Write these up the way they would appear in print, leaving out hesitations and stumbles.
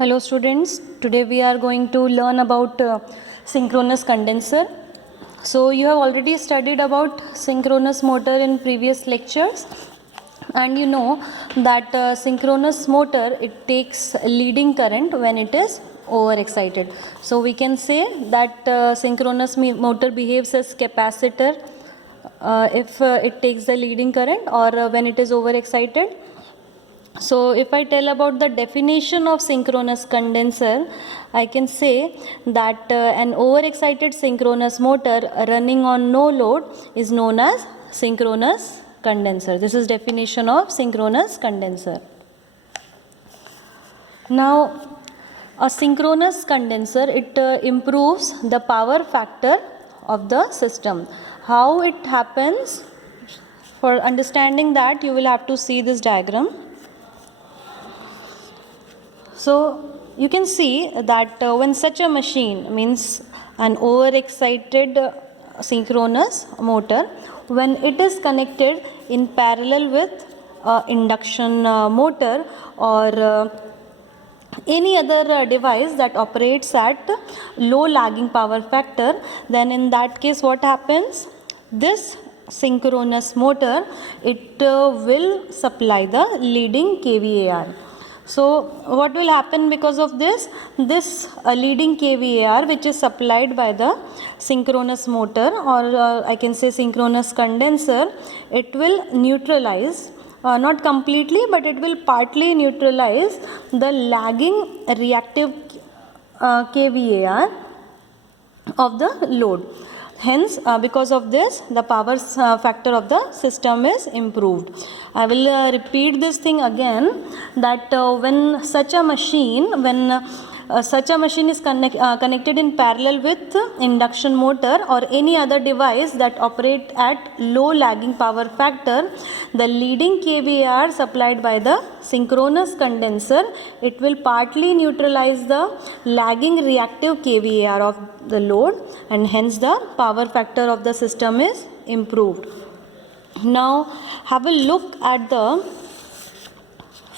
Hello students, today we are going to learn about synchronous condenser. So you have already studied about synchronous motor in previous lectures, and you know that synchronous motor, it takes leading current when it is overexcited. So we can say that synchronous motor behaves as capacitor if it takes the leading current or when it is overexcited. So if I tell about the definition of synchronous condenser, I can say that an overexcited synchronous motor running on no load is known as synchronous condenser. This is definition of synchronous condenser. Now a synchronous condenser, it improves the power factor of the system. How it happens? For understanding that, you will have to see this diagram. So you can see that when such a machine, means an overexcited synchronous motor, when it is connected in parallel with induction motor or any other device that operates at low lagging power factor, then in that case what happens? This synchronous motor, it will supply the leading kVAR. So what will happen because of this? This leading kVAR, which is supplied by the synchronous motor or I can say synchronous condenser, it will neutralize, not completely, but it will partly neutralize the lagging reactive kVAR of the load. Hence, because of this, the power factor of the system is improved. I will repeat this thing again, that when such a machine is connected in parallel with induction motor or any other device that operate at low lagging power factor, the leading kVAR supplied by the synchronous condenser, it will partly neutralize the lagging reactive kVAR of the load, and hence the power factor of the system is improved. Now have a look at the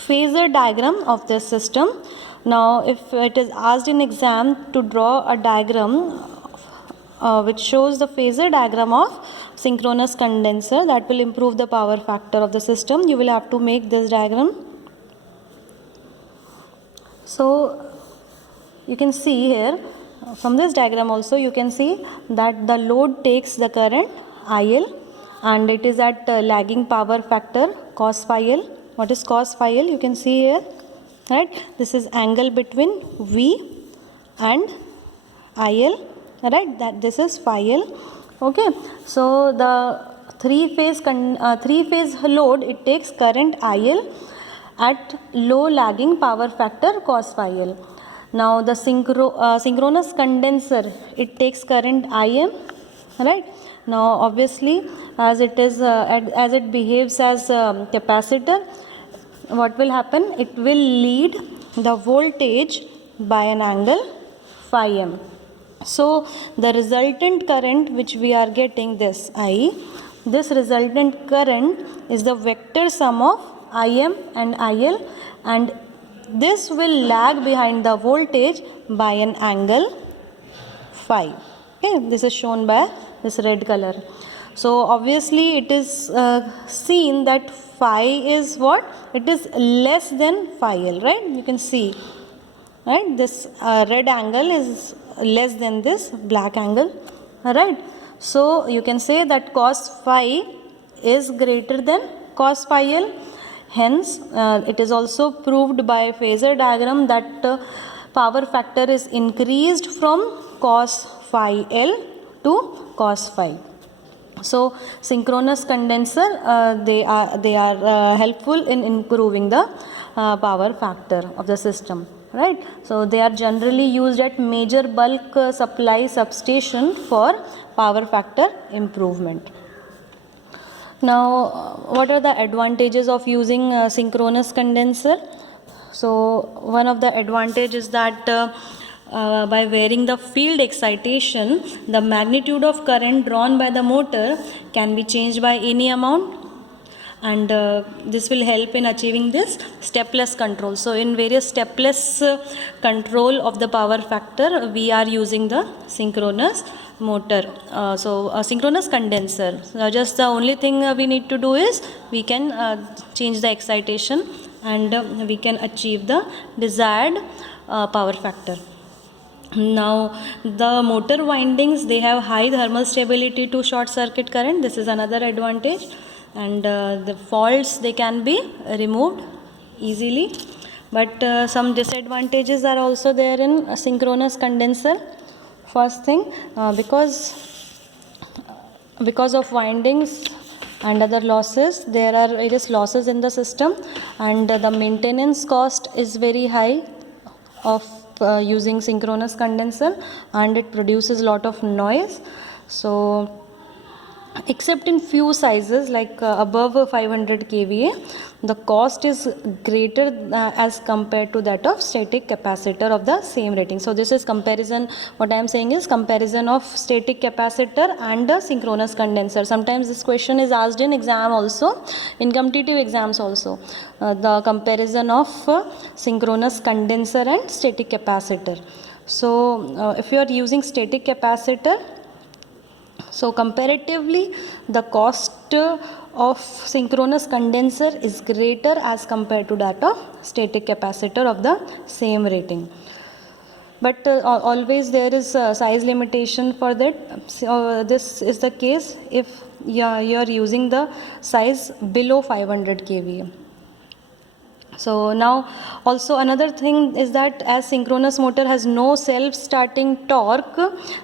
Phasor diagram of this system. Now if it is asked in exam to draw a diagram which shows the Phasor diagram of synchronous condenser that will improve the power factor of the system, you will have to make this diagram. So you can see here from this diagram also, you can see that the load takes the current IL and it is at lagging power factor cos phi L. What is cos phi L? You can see here, right? This is angle between V and IL, right? That this is phi L. Okay, so the three phase load, it takes current IL at low lagging power factor cos phi L. Now the synchronous condenser, it takes current IM, right? Now obviously as it is as it behaves as capacitor, what will happen? It will lead the voltage by an angle phi m. So the resultant current which we are getting, this I, this resultant current is the vector sum of Im and IL, and this will lag behind the voltage by an angle phi. Okay, this is shown by this red color. So obviously it is seen that phi is what? It is less than phi L, right? You can see, right? This red angle is less than this black angle, right? So you can say that cos phi is greater than cos phi L. Hence, it is also proved by Phasor diagram that power factor is increased from cos phi L to cos phi. So synchronous condenser, they are helpful in improving the power factor of the system, right? So they are generally used at major bulk supply substation for power factor improvement. Now what are the advantages of using synchronous condenser? So one of the advantages is that by varying the field excitation, the magnitude of current drawn by the motor can be changed by any amount. and this will help in achieving this stepless control. So in various stepless control of the power factor, we are using the synchronous motor. So a synchronous condenser. Just the only thing we need to do is we can change the excitation, and we can achieve the desired power factor. Now the motor windings, they have high thermal stability to short circuit current. This is another advantage, and the faults, they can be removed easily. But some disadvantages are also there in a synchronous condenser. First thing, because of windings and other losses, there are various losses in the system, and the maintenance cost is very high of using synchronous condenser, and it produces a lot of noise. So except in few sizes like above 500 kVA, the cost is greater as compared to that of static capacitor of the same rating. So this is comparison, what I am saying is comparison of static capacitor and a synchronous condenser. Sometimes this question is asked in exam also, in competitive exams also, the comparison of synchronous condenser and static capacitor. So if you are using static capacitor, so comparatively the cost of synchronous condenser is greater as compared to that of static capacitor of the same rating. But always there is a size limitation for that. So this is the case if you are using the size below 500 kVA. So now also another thing is that as synchronous motor has no self-starting torque,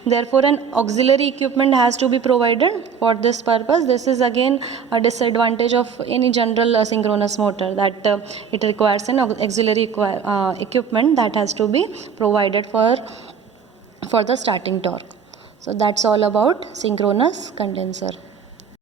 therefore an auxiliary equipment has to be provided for this purpose. This is again a disadvantage of any general synchronous motor, that it requires an auxiliary equipment that has to be provided for the starting torque. So that's all about synchronous condenser.